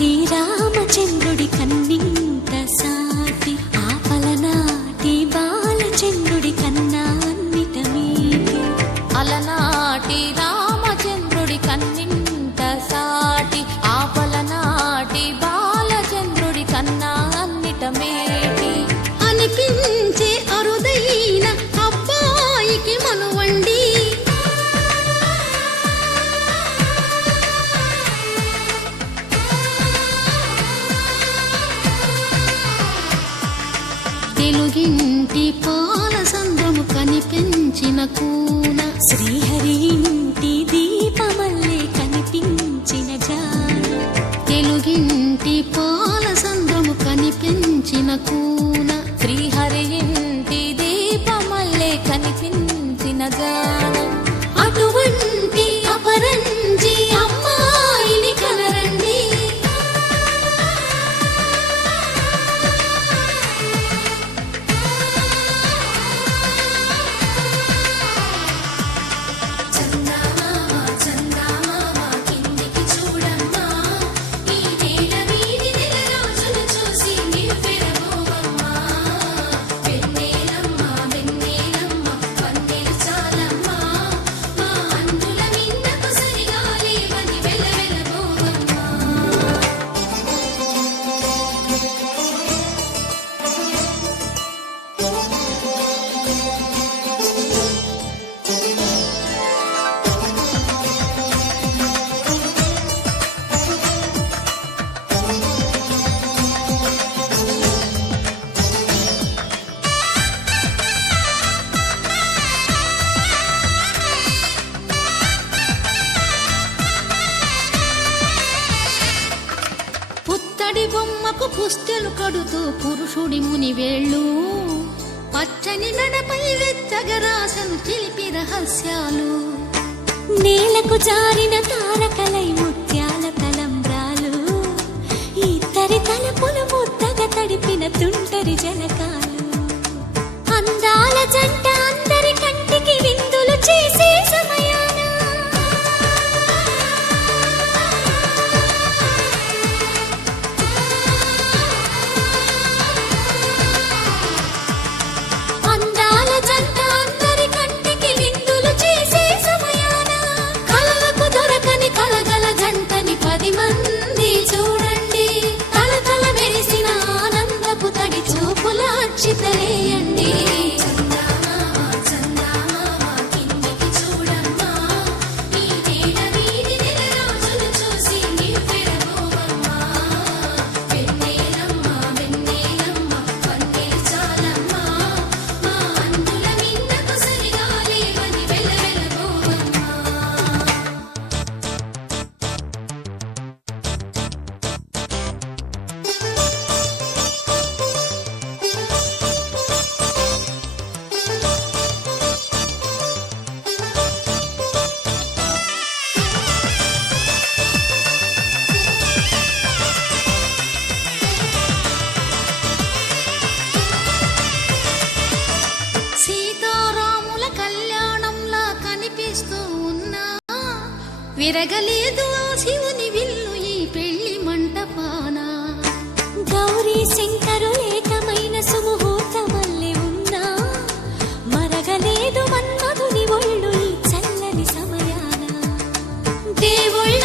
అలనాటి రామచంద్రుడి కన్నింత సాటి ఆపలనాటి బాలచంద్రుడి కన్నా అన్నిట మీటి. అలనాటి రామచంద్రుడి కన్నింత సాటి ఆపలనాటి బాలచంద్రుడి కన్నా అన్నిట మేటి అనిపించే అరుదైన అబ్బాయికి మనువండి. తెలుగింటి పాల సంద్రము కనిపించిన కూన శ్రీహరి ఇంటి దీపమల్లే కనిపించిన జాన. తెలుగింటి పాల సంద్రము కనిపించిన కూన శ్రీహరి ఇంటి దీపమల్లే కనిపించిన జాన. అటువంటి అపరంజి అమ్మాయిని కనరండి. పుత్తడి బొమ్మకు పుస్తెలు కడుతూ పురుషుడి ముని వేళ్ళు పచ్చని నడపై వెచ్చగరాసలు చిలిపి రహస్యాలు. నేలకు జారిన తారకలై ముత్యాల తలంబ్రాలు ఇద్దరి తలపులు ముద్దగా తడిపిన తుంటరి జలకాలు. అందాల జంట అందరి కంటికి విందులు చేసే సమయాన అందాల జంట అందరి కంటికి విందులు చేసే సమయాన కలలకు దొరకని కలగల జంటని 10 మంది చూడండి. తలతల మెరిసిన ఆనందపు తడి చూపుల అచ్చితలేయండి. సీతారాముల కళ్యాణంలా కనిపిస్తూ ఉన్నా విరగలేదు ఆ శివుని విల్లు ఈ పెళ్లి మంటపాన. గౌరీ శంకరులేకమైన సుముహూర్తమల్లె ఉన్నా మరగలేదు మన్మధుని ఒళ్ళు ఈ చల్లని సమయాన. దేవుళ్ళ